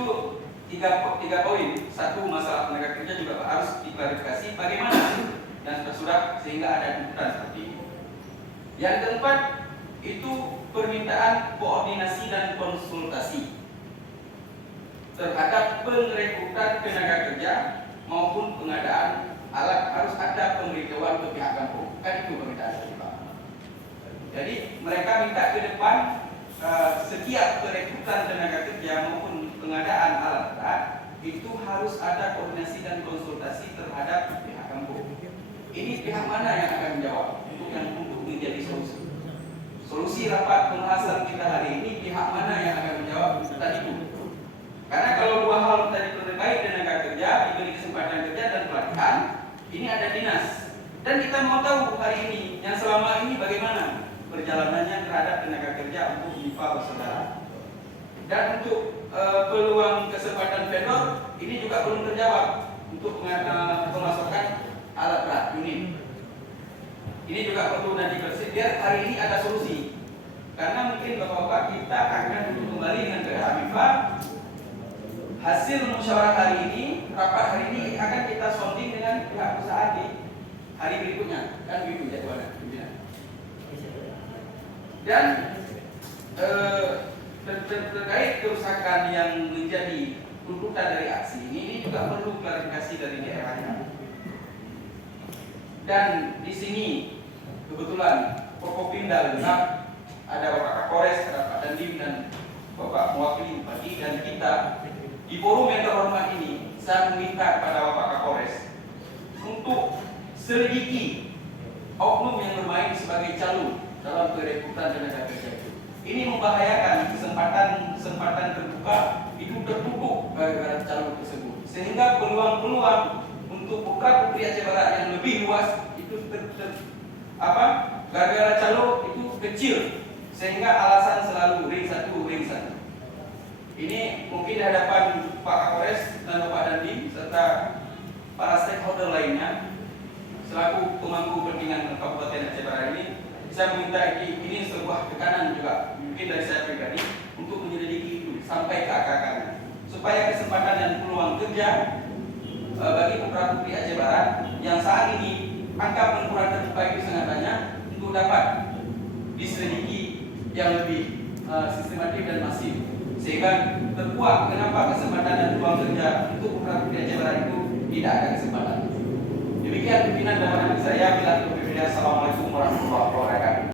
itu tiga poin. Satu, masalah tenaga kerja juga harus diklarifikasi bagaimana dan sudah sehingga ada tuntutan seperti ini. Yang keempat itu permintaan koordinasi dan konsultasi terhadap pengrekrutan tenaga kerja maupun pengadaan alat, harus ada pemberitahuan ke pihak kampung. Kan itu permintaan dari Pak. Jadi mereka minta ke depan setiap perekrutan tenaga kerja maupun pengadaan alat berat itu harus ada koordinasi dan konsultasi terhadap pihak kampung. Ini pihak mana yang akan menjawab untuk menjadi solusi rapat pembahasan kita hari ini, pihak mana yang akan menjawab tadi itu? Karena kalau dua hal tadi terkait tenaga kerja, diberi kesempatan kerja dan pelatihan, ini ada dinas. Dan kita mau tahu hari ini, yang selama ini bagaimana perjalanannya terhadap tenaga kerja untuk MIPA bersaudara. Dan untuk peluang kesempatan vendor, ini juga belum terjawab untuk pemasukan alat berat unit. Ini juga perlu nanti bersih, biar hari ini ada solusi. Karena mungkin Bapak-Bapak kita akan duduk kembali dengan pihak MIPA. Hasil musyawarah hari ini, rapat hari ini akan kita sounding dengan pihak perusahaan di hari berikutnya. Kan begitu jadwalnya. Dan terkait kerusakan yang menjadi tuntutan dari aksi ini juga perlu klarifikasi dari daerahnya. Dan di sini kebetulan Forkopimda lengkap, ada Bapak Kapolres, ada Pak Dandim dan Bapak mewakili Bupati, dan kita di forum yang terhormat ini saya meminta kepada Bapak Kapolres untuk selidiki oknum yang bermain sebagai calon dalam perekrutan tenaga kerja itu. Ini membahayakan kesempatan terbuka itu tertutup gara-gara calon tersebut, sehingga peluang-peluang untuk putra-putri Aceh Barat yang lebih luas itu gara-gara calon itu kecil, sehingga alasan selalu ring satu. Ini mungkin di hadapan Pak Kapolres dan Bapak Dandim serta para stakeholder lainnya selaku pemangku kepentingan Kabupaten Aceh Barat ini, saya meminta ini sebuah tekanan juga mungkin dari saya pribadi untuk menyelidiki itu sampai ke akar-akarnya, supaya kesempatan dan peluang kerja bagi putra-putri Aceh Barat yang saat ini angka pengangguran terbuka itu sangat banyak untuk dapat diselidiki yang lebih sistematif dan masif, sehingga terkuat kenapa kesempatan dan peluang kerja untuk putra-putri Aceh Barat itu tidak ada kesempatan. Demikian pimpinan dan saya. Bila berbeda, assalamualaikum warahmatullahi wabarakatuh.